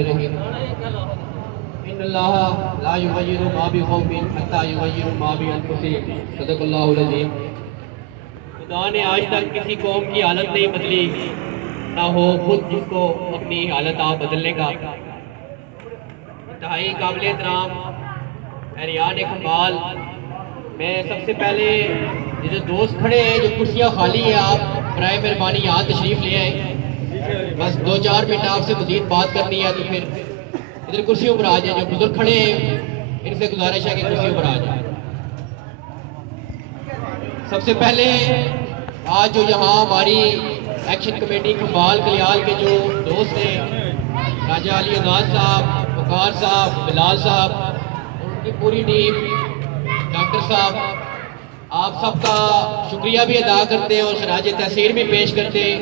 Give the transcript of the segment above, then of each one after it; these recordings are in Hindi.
बिस्मिल्लाहिर्रहमानिर्रहीम। इन्नल्लाह ला युगय्यिरु मा बिक़ौमिन हत्ता युगय्यिरु मा बिअनफुसिहिम। सदक़ल्लाहुल अज़ीम। खुदा ने आज तक किसी कौम की हालत नहीं बदली, ना हो खुद जिसको अपनी हालत आप बदलने का। इंतहाई काबिल एहतराम एरियान इकबाल, मैं सबसे पहले ये जो दोस्त खड़े हैं, जो कुर्सियाँ खाली हैं, आप बराए मेहरबानी यहाँ तशरीफ़ ले आए। बस 2-4 मिनट आपसे मज़ीद बात करनी है तो फिर इधर कुर्सियों पर आ जाए। जो बुजुर्ग खड़े हैं इनसे गुजारिश है कि कुर्सियों पर आ जाए। सबसे पहले आज जो यहाँ हमारी एक्शन कमेटी खंबाल कलियाल के जो दोस्त हैं, राजा अली आज़ाद साहब, वकार साहब, बिलाल साहब, उनकी पूरी टीम, डॉक्टर साहब, आप सबका शुक्रिया भी अदा करते हैं और खराज तहसीर भी पेश करते हैं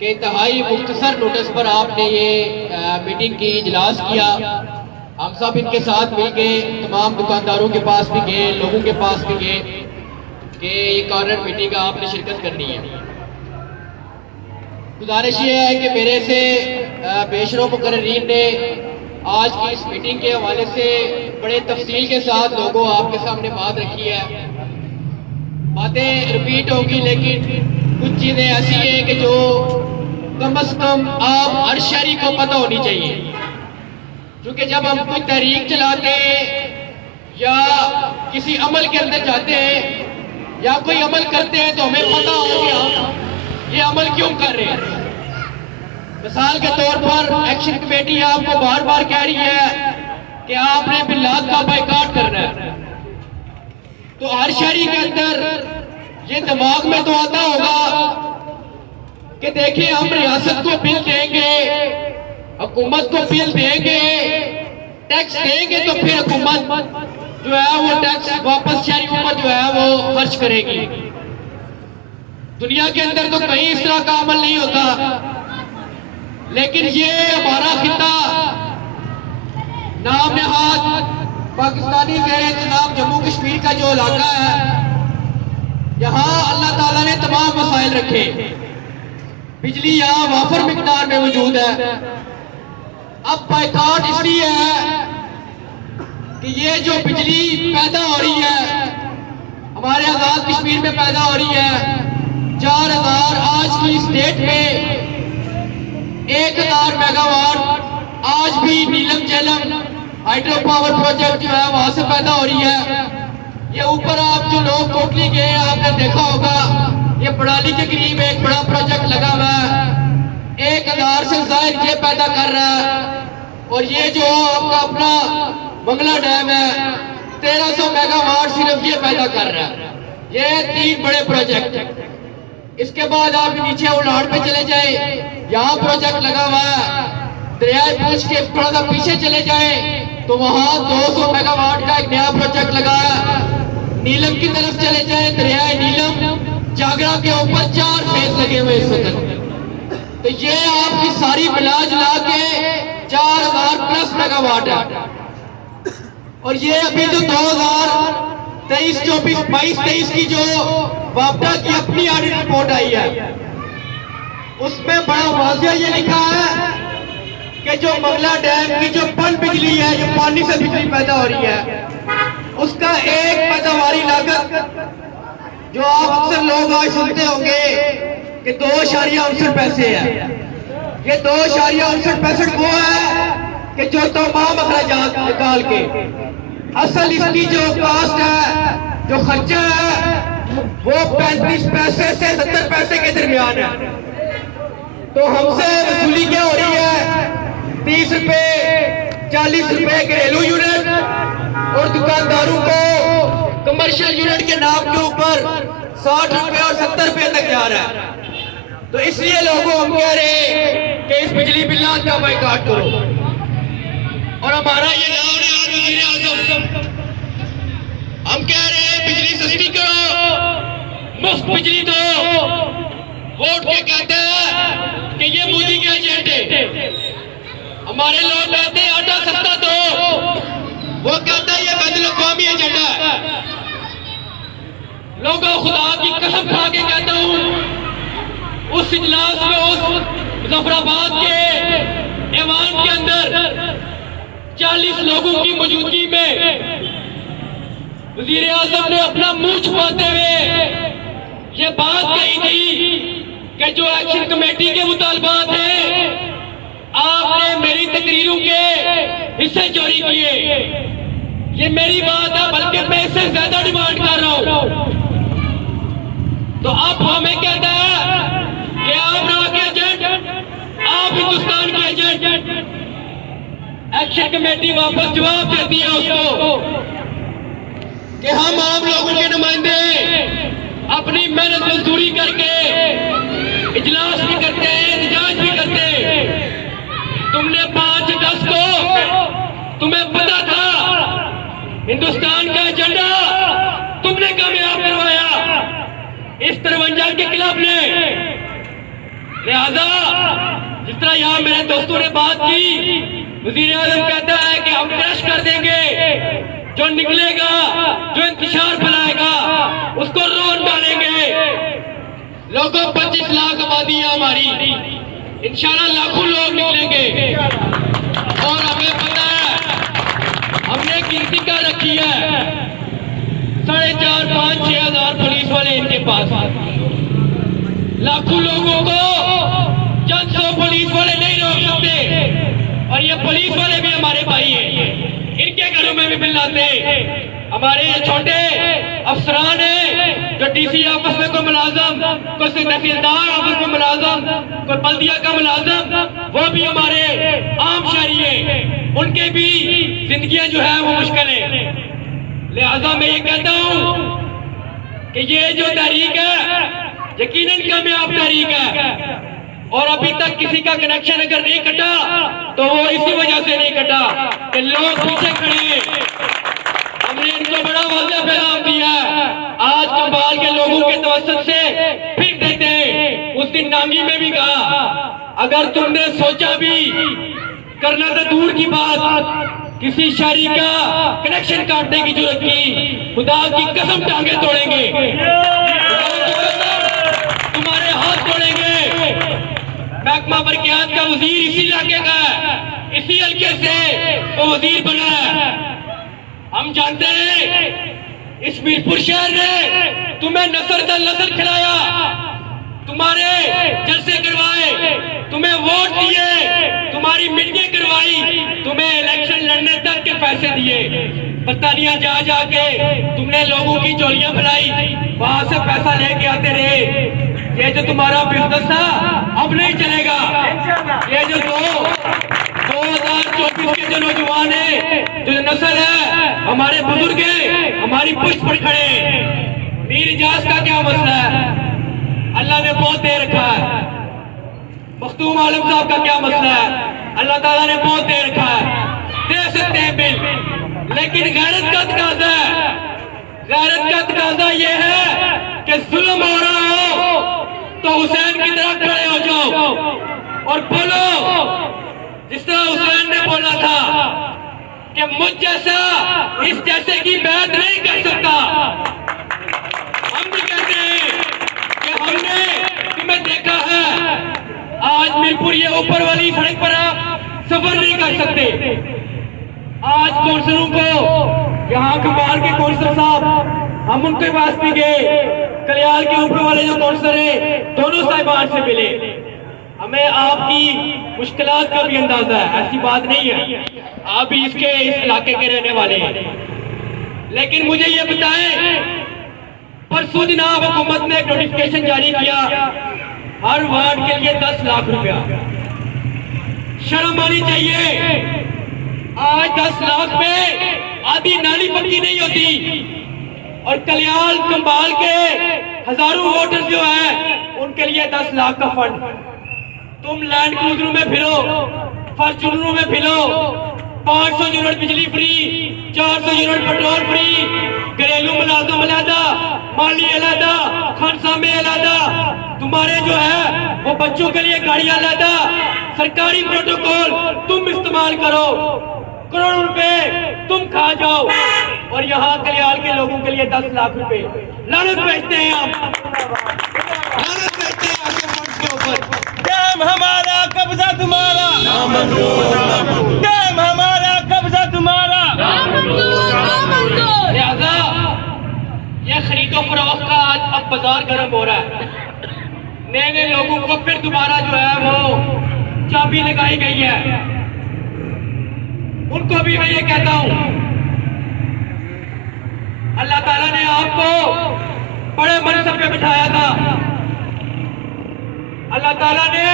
कि इंतहाई मुख्तसर नोटिस पर आपने ये मीटिंग की, इजलास किया। हम सब इनके साथ मिल के तमाम दुकानदारों के पास भी गए, लोगों के पास भी गए कि ये कॉर्नर मीटिंग आपने शिरकत करनी है। गुजारिश ये है कि मेरे से पेशरो मुकर्रीन ने आज की इस मीटिंग के हवाले से बड़े तफसील के साथ लोगों आपके सामने बात रखी है। बातें रिपीट होगी लेकिन कुछ चीज़ें ऐसी हैं कि जो कम से कम आप हर शहरी को पता होनी चाहिए, क्योंकि जब हम कोई तहरीक चलाते हैं या किसी अमल के अंदर जाते हैं या कोई अमल करते हैं तो हमें पता हो कि हम ये अमल क्यों कर रहे हैं। मिसाल के तौर पर एक्शन कमेटी आपको बार बार कह रही है कि आपने बिल्लात का बाइकाट करना है, तो हर शहरी के अंदर ये दिमाग में तो आता होगा कि देखिए हम रियासत को बिल देंगे, हुकूमत को बिल देंगे, टैक्स देंगे तो फिर हुकूमत जो है वो टैक्स वापस शहरियों पर जो है वो खर्च करेगी। दुनिया के अंदर तो कहीं इस तरह का अमल नहीं होता, लेकिन ये हमारा खिता नाम नहाद पाकिस्तानी ज़ेर इंतज़ाम जम्मू कश्मीर का जो इलाका है, यहाँ अल्लाह ताला ने तमाम मसाइल रखे। बिजली यहाँ वाफर मिकदार में मौजूद है। अब बाइकाट इसलिए है कि ये जो बिजली पैदा हो रही है हमारे आज़ाद कश्मीर में पैदा हो रही है, 4000 आज की इस डेट में 1000 मेगावाट आज भी नीलम झेलम हाइड्रो पावर प्रोजेक्ट जो है वहां से पैदा हो रही है। ये ऊपर आप जो लोग कोटली गए आपने देखा होगा, ये बड़ाली के करीब एक बड़ा प्रोजेक्ट लगा हुआ है, 1000 से जायद ये पैदा कर रहा है। और ये जो आपका अपना बंगला डैम है 1300 मेगावाट सिर्फ ये पैदा कर रहा है। ये 3 बड़े प्रोजेक्ट। इसके बाद आप नीचे उलाड़ पे चले जाए, यहाँ प्रोजेक्ट लगा हुआ है। दरियाए पूछ के थोड़ा सा पीछे चले जाए तो वहाँ 200 मेगावाट का एक नया प्रोजेक्ट लगा है। नीलम की तरफ चले जाए, दरियाए नीलम जागरा के ऊपर 4 फेज लगे हुए इस वक्त। तो ये आपकी सारी मिला जुला के 4000 प्लस मेगावाट है। और ये अभी जो 2023-24-22-23 की जो वापडा की अपनी ऑडिट रिपोर्ट आई है, उसमें बड़ा वाजिया ये लिखा है कि जो मंगला डैम की जो पन बिजली है, जो पानी से बिजली पैदा हो रही है, उसका एक पैदावारी लागत जो आप अक्सर लोग आज सुनते होंगे कि 2.69 पैसे है। ये 2.69 वो है कि जो तमाम अखराजात निकाल के असल इसकी जो कास्ट है, जो खर्चा है, वो 35 पैसे से 70 पैसे के दरमियान है। तो हमसे वसूली क्या हो रही है? 30 रुपए 40 रुपए घरेलू यूनिट और दुकानदारों को कमर्शियल यूनिट के नाम के ऊपर 60 रुपए और 70 रुपए तक जा रहा है। तो इसलिए लोगों हम कह रहे हैं कि इस बिजली बिल्लात का बाइकाट करो। और हमारा ये नाम है वज़ीर आज़म, हम कह रहे हैं बिजली सस्ती करो, मुफ्त बिजली दो। वोट के कहते हैं कि ये मोदी के एजेंडे, हमारे लोग कहते हैं आटा सस्ता दो, वो कहता है ये बैनुल अक़वामी एजेंडा है। लोगों खुदा की कसम खा के कहता हूँ, उस इजलास में उस मुजफ्फराबाद के ऐवान के अंदर 40 लोगों की मौजूदगी में वजीर आजम ने अपना मुंह छुपाते हुए ये बात कही थी कि जो एक्शन कमेटी के मुतालबात हैं, आपने मेरी तकरीरों के हिस्से चोरी किए। ये मेरी बात है, बल्कि मैं इससे ज्यादा डिमांड कर रहा हूं। तो आप हमें कहता है कि आप राह के एजेंट, आप हिंदुस्तान के एजेंट। एक्शन कमेटी वापस जवाब देती है उसको कि हम आम लोगों के नुमाइंदे अपनी मेहनत मजदूरी करके इजलास भी करते हैं, एहतजाज भी करते हैं। तुमने 5 अगस्त को तुम्हें पता था हिंदुस्तान का एजेंडा तुमने कामयाब करवाया इस 53 के खिलाफ ने। लिहाजा जिस तरह यहाँ मेरे दोस्तों ने बात की, वजीर आजम कहता है कि हम क्रश कर देंगे, जो निकलेगा, जो इंतशार फैलाएगा उसको रोन डालेंगे। लोगों 25 लाख आबादी है हमारी, इंशाल्लाह लाखों लोग निकलेंगे। और हमें पता है, हमने गिनती कर रखी है, 4,500, 5,000, 6,000 पुलिस वाले इनके पास। लाखों लोगों को चंद 100 पुलिस वाले नहीं रोक सकते। और ये पुलिस वाले भी हमारे भाई हैं, इनके घरों में भी मिल जाते। हमारे ये छोटे अफसरान हैं जो डीसी ऑफिस में कोई मुलाजम, कोई तहसीलदार ऑफिस में मुलाजम, कोई बल्दिया का मुलाजम, वो भी हमारे आम शहरी हैं, उनके भी जिंदगियां जो है वो मुश्किल है। लिहाजा मैं ये कहता हूं कि ये जो तहरीक है यकीनन कामयाब तहरीक है। और अभी तक किसी का कनेक्शन अगर नहीं कटा तो वो इसी वजह से नहीं कटा कि लोग पीछे खड़े हैं। हमने इनको बड़ा वाज़ेह पैगाम दिया। आज कंबाल के लोगों के तवस्सुत से फिर देते हैं। उस दिन नांगी में भी कहा, अगर तुमने सोचा भी करना तो दूर की बात, किसी शहरी का कनेक्शन काटने की जरूरत की, खुदा की कसम टांगे तोड़ेंगे, तुम्हारे हाथ तोड़ेंगे। महकमा बरकियात का वजीर इसी इलाके का है, इसी हल्के से वो वजीर बना है। हम जानते हैं इस मीरपुर शहर ने तुम्हें नसर दल नसर खिलाया, तुम्हारे जलसे करवाए, तुम्हें वोट दिए, तुम्हारी मीटिंगें करवाई, तुम्हें इलेक्शन लड़ने तक के पैसे दिए। बर्तानिया जा जाके तुमने लोगों की चोलियां बनाई, वहां से पैसा लेके आते रहे। ये जो तुम्हारा बिजनेस था अब नहीं चलेगा। ये जो 2024 के जो नौजवान है, जो नस्ल है, हमारे बुजुर्ग हैं, हमारी पुष्ट पर खड़े हैं। मीर इजाज का क्या मसला है? अल्लाह ने बहुत दे रखा है। मखदूम आलम साहब का क्या मसला है? अल्लाह ताला ने बहुत दे रखा है। दे सकते हैं बिल, लेकिन गैरत का तकाजा है। गैरत का तकाजा ये है कि जुल्म हो रहा हो तो हुसैन की तरफ खड़े हो जाओ और बोलो जिस तरह हुसैन ने बोला था कि मुझ जैसा इस जैसे की बैत नहीं कर सकता। हम भी कहते हैं कि हमने तुम्हें देखा है। आज मीरपुर ये ऊपर वाली सड़क पर आप सफर नहीं कर सकते। आज कौंसलरों को, यहाँ कमाल के कौंसलर साहब, हम उनके पास भी गए, कल्याण के ऊपर वाले जो कौंसलर है दोनों साहिबान से मिले। हमें आपकी मुश्किलात का भी अंदाजा है, ऐसी बात नहीं है, आप भी इस इलाके के रहने वाले हैं। लेकिन मुझे ये बताएं, परसों जनाब हुकूमत ने एक नोटिफिकेशन जारी किया, हर वार्ड के लिए 10 लाख रुपया। शर्म आनी चाहिए। आज 10 लाख में आधी नाली पक्की नहीं होती। और कल्याण कंबाल के हजारों वोटर्स जो हैं उनके लिए 10 लाख का फंड। तुम लैंड क्रूजरों में फिरो, फॉर्च्यूनरों में फिरो, 500 यूनिट बिजली फ्री, 400 यूनिट पेट्रोल फ्री, घरेलू मुलाजम अलहदा, माली अलहदा, खानसामे अलहदा, तुम्हारे जो है वो बच्चों के लिए गाड़ियां अलहदा, सरकारी प्रोटोकॉल तुम इस्तेमाल करो, करोड़ों रुपए तुम खा जाओ। और यहाँ कल्याण के लोगों के लिए 10 लाख रुपए लानत भेजते हैं हम, लानत भेजते हैं आपके फंड के ऊपर। हमारा कब्जा तुम्हारा ना मंजूर। खरीदो फरोख्त का आज अब बाजार गर्म हो रहा है। नए नए लोगों को फिर दोबारा जो है वो चाबी लगाई गई है। उनको भी मैं ये कहता हूं, अल्लाह ताला ने आपको बड़े मनसब पे बिठाया था। अल्लाह ताला ने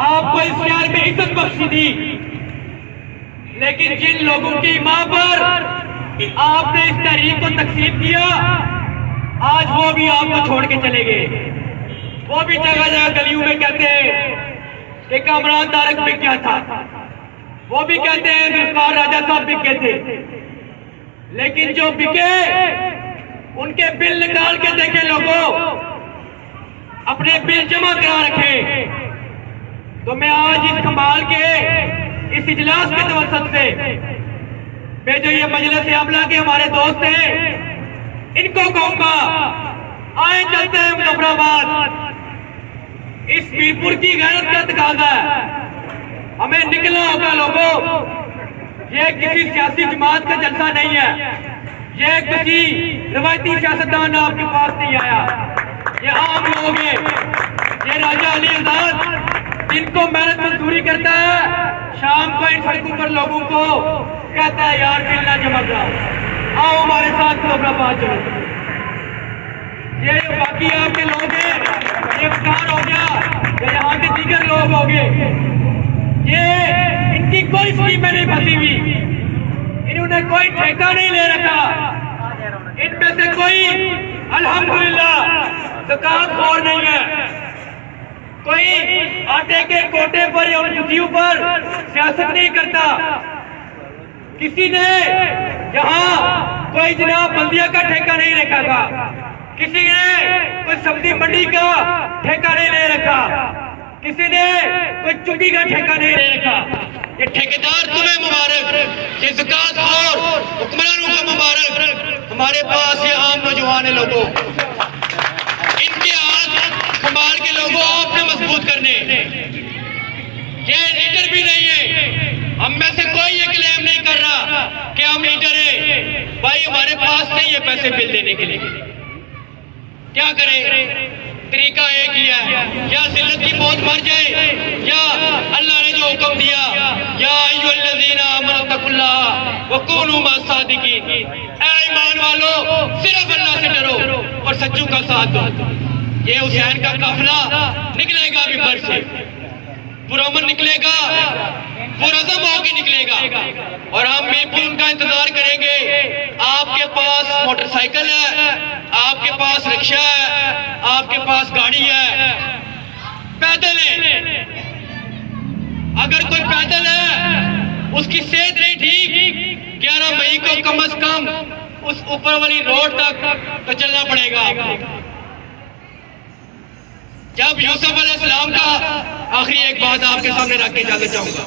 आपको इस शहर में इज्जत बख्शी थी, लेकिन जिन लोगों की मां पर आपने इस तहरीक को तकसीम किया, आज वो भी आपको छोड़ के चले गए। वो भी जगह जगह गलियों में कहते हैं कि कामरान तारक बिक गया था, वो भी कहते हैं जुल्फकार राजा साहब बिक गए थे। लेकिन जो बिके उनके बिल निकाल के देखे लोगों, अपने बिल जमा करा रखे। तो मैं आज इस कमाल के इस इजलास के तवज्जुह से मैं जो ये मजलिस आमला के हमारे दोस्त हैं, इनको कहूंगा, आए चलते हैं मुजफ्फराबाद। इस मीरपुर की गैरत का तकाजा है, हमें निकलना होगा लोगों। ये किसी सियासी जमात का जलसा नहीं है, ये किसी रवायती सियासतदान आपके पास नहीं आया। ये आम लोग हैं, ये राजा अली आजाद जिनको मेहनत मंजूरी करता है, शाम को इन सड़कों पर लोगों को कहता है यार मिलना जमा कराओ, आओ हमारे साथ मुजफ्फराबाद चलो। ये बाकी आपके लोग हैं, ये खान हो गया या यहाँ के दीगर लोग हो गए, ये इनकी कोई स्कीम में नहीं फंसी हुई, इन्होंने कोई ठेका नहीं ले रखा। इनमें से कोई अल्हम्दुलिल्लाह ज़कात-खोर नहीं है, कोई आटे के कोटे पर या जुतियों पर सियासत नहीं करता। किसी ने यहाँ कोई जनाब बल्दिया का ठेका नहीं रखा था, किसी ने कोई सब्जी मंडी का ठेका नहीं ले रखा, किसी ने कोई चुंगी का ठेका नहीं ले रखा। ये ठेकेदार तुम्हें मुबारक, ये ज़कात-खोर हुक्मरानों को मुबारक। हमारे पास ये आम नौजवान है लोगों, इनके हाथ कमाल के लोगों आपने मजबूत करने। ये लीडर भी नहीं है, हम में से कोई ये क्लेम नहीं कर रहा कि हम लीडर हैं। भाई हमारे पास नहीं है पैसे बिल देने के लिए, क्या करें? तरीका एक ही है, या जिल्लत की मौत मर जाए, या अल्लाह ने जो हुक्म दिया, या अय्युहल्लज़ीना आमनू तक़ुल्लाह व कूनू मअस-सादिक़ीन, ऐ ईमान वालों सिर्फ अल्लाह से डरो और सच्चों का साथ दो। ये हुसैन का काफिला निकलेगा मिंबर से, पुरअमन निकलेगा, पुरअज़म होकर निकलेगा, और हम मीरपुर उनका इंतजार करेंगे। आपके पास मोटरसाइकिल है, आपके पास रिक्शा है, आपके पास गाड़ी है, पैदल है। अगर कोई पैदल है, उसकी सेहत नहीं ठीक, 11 मई को कम से कम उस ऊपर वाली रोड तक तो चलना पड़ेगा आपको। जब यूसुफ अलैहिस्सलाम का आखिरी एक बात आपके सामने रख के जाना चाहूंगा,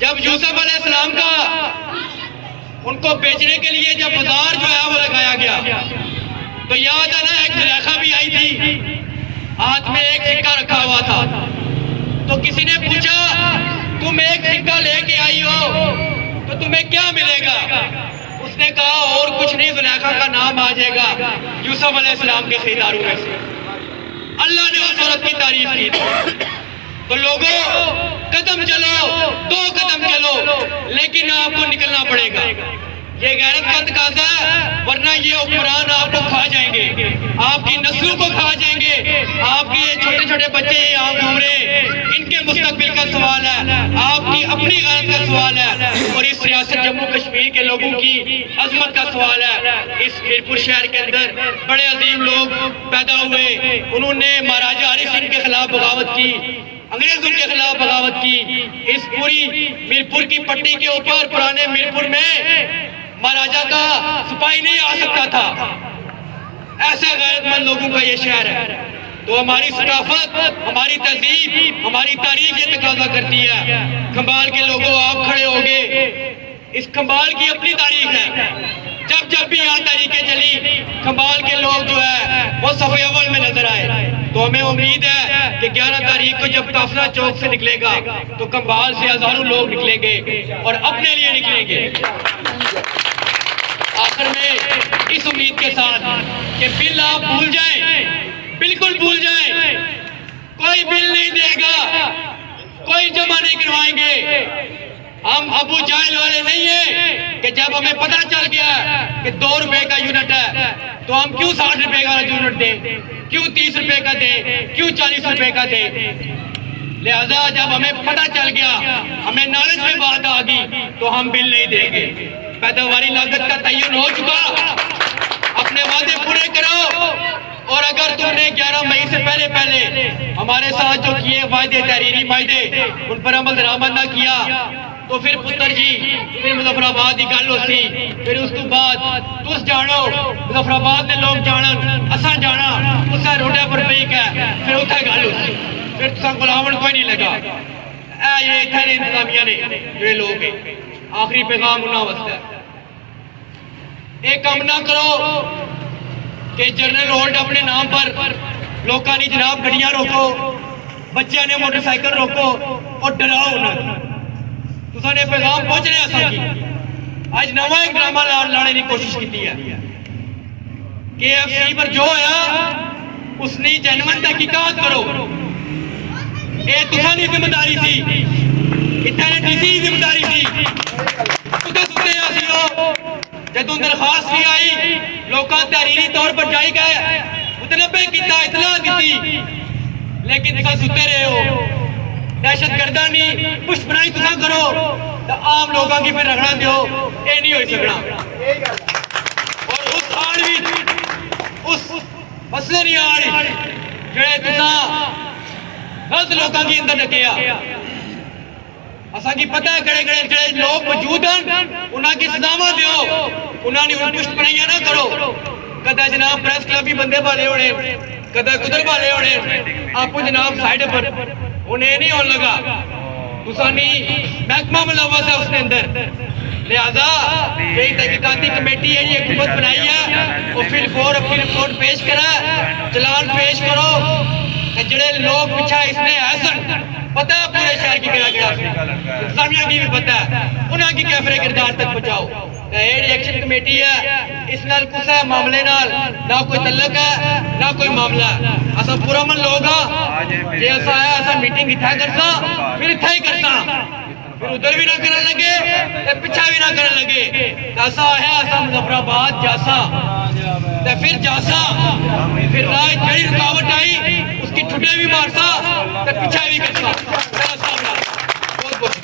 जब यूसुफ अलैहिस्सलाम का उनको बेचने के लिए जब बाजार जो है वो लगाया गया, तो याद है ना, एक ज़ुलेखा भी आई थी, हाथ में एक सिक्का रखा हुआ था। तो किसी ने पूछा तुम एक सिक्का लेके आई हो तो तुम्हें क्या मिलेगा? उसने कहा और कुछ नहीं, ज़ुलेखा का नाम आ जाएगा यूसुफ अलैहिस्सलाम के खरीदारों में से। अल्लाह ने उस औरत की तारीफ की थी। तो लोगों कदम चलो, 2 कदम चलो, लेकिन आपको निकलना पड़ेगा। ये गैरत का तकाजा है, वरना ये हुक्मरान आपको खा जाएंगे, आपकी नस्लों को खा जाएंगे। आपके ये छोटे छोटे बच्चे यहाँ घूम रहे, इनके मुस्तकबिल का सवाल है, आपकी अपनी गैरत का सवाल है, और इस रियासत जम्मू कश्मीर के लोगों की अजमत का सवाल है। इस मीरपुर शहर के अंदर बड़े अजीम लोग पैदा हुए, उन्होंने महाराजा हरि सिंह के खिलाफ बगावत की, अंग्रेजों के खिलाफ बगावत की। इस पूरी मीरपुर की पट्टी के ऊपर पुराने मीरपुर में महाराजा का सिपाही नहीं आ सकता था। ऐसे गैरतमंद लोगों का ये शहर है। तो हमारी सकाफत, हमारी तहजीब, हमारी तारीख ये तकाजा करती है। खंबाल के लोगों आप खड़े होगे, इस खंबाल की अपनी तारीख है। जब भी यहाँ तारीखें चली, खंबाल के लोग जो है वो सफ़े अव्वल में नजर आए। तो हमें उम्मीद है कि 11 तारीख को जब काफिला चौक से निकलेगा तो खंबाल से हजारों लोग निकलेंगे और अपने लिए निकलेंगे। आखिर में इस उम्मीद के साथ कि बिल आप भूल जाएं, बिल्कुल भूल जाएं, कोई बिल नहीं देगा, कोई जमा नहीं करवाएंगे। हम अबू जाहिल वाले नहीं है कि जब हमें पता चल गया कि 2 रुपए का यूनिट है तो हम क्यों 60 रुपए का यूनिट दें, क्यों 30 रुपए का दें, क्यों 40 रुपए का दें। लिहाजा जब हमें पता चल गया, हमें नॉलेज में बात आ गई तो हम बिल नहीं देंगे। पैदावारी लागत का तयन हो चुका, अपने वादे पूरे करो। और अगर तुमने 11 मई से पहले हमारे साथ जो किए वायदे, तहरीरी वायदे, उन पर अमल दरामद न किया तो फिर पुत्र जी फिर मुजफ्फराबाद की गल होती, फिर उस तो बाद तुस जानो मुजफ्फराबाद के लोग जानन, असा जाना उस रोडे पर पेक है, फिर उत्थे गल होती, फिर तुसा गुलामन कोई नहीं लगा। ये इतने इंतजामिया ने जो लोग है, आखिरी पैगाम उन्होंने वास्ते एक काम ना करो कि जनरल रोड अपने नाम पर लोगों ने जनाब गड्डियां रोको, बच्चों ने मोटरसाइकिल रोको और डराओ उन्हें। तुसाने पैगाम पहुंच रहे असा आज नवा एक ड्रामा लाने की कोशिश की है। KFC पर जो आया उसने जेन्युइन तहकीकात करो, ये तुसानी जिम्मेदारी थी, इतने डीसी की जिम्मेदारी थी। कुत्ते सुते आसियो जदों दरखास्त भी आई लोग तहरीरी तौर पर जाई गए, मुतनबे किया, इतला दी, लेकिन तुसा सुते रहे हो। दहशत गर्दा नहीं पुष्ट बनाई तुसा करो तो आम लोगों की फिर रखना दो, ये नहीं हो सकना। और उस आड़ भी उस मसले नहीं आड़ जेड़े तुसा गलत लोगों की अंदर डकिया, असा की पता है कड़े कड़े जेड़े लोग मौजूद हैं उन्होंने की सजावा दो, उन्होंने पुष्ट बनाइया ना करो। कदा जनाब प्रेस क्लब भी बंदे वाले होने, कदा कुदर वाले होने, आपको जनाब साइड पर उन्हें नहीं होने लगा, तुसानी महकमा मुलव्वस है उसके अंदर। लिहाजा यही तहकीकाती कमेटी है, ये हुकूमत बनाई है और फिर 4 अपनी रिपोर्ट पेश करा, चलान पेश करो। जड़े लोग पीछा इसने ऐसा पता है पूरे शहर की इंतजामिया की भी पता है, उन्होंने की कैफरे किरदार तक पहुंचाओ। एक्शन कमेटी है, इस नाल कुछ मामले नाल ना कोई तल्लक है ना कोई मामला। असा पूरा मन लोग जे असा है असा मीटिंग इत्थे करसा, फिर इत्थे ही करसा, फिर उधर भी ना करन लगे पिछा भी ना करन लगे। असा है असा मुजफ्फराबाद जासा ते फिर जासा, फिर ना जड़ी रुकावट आई उसकी ठुड्डे भी मारसा ते पिछा भी करसा। बहुत बहुत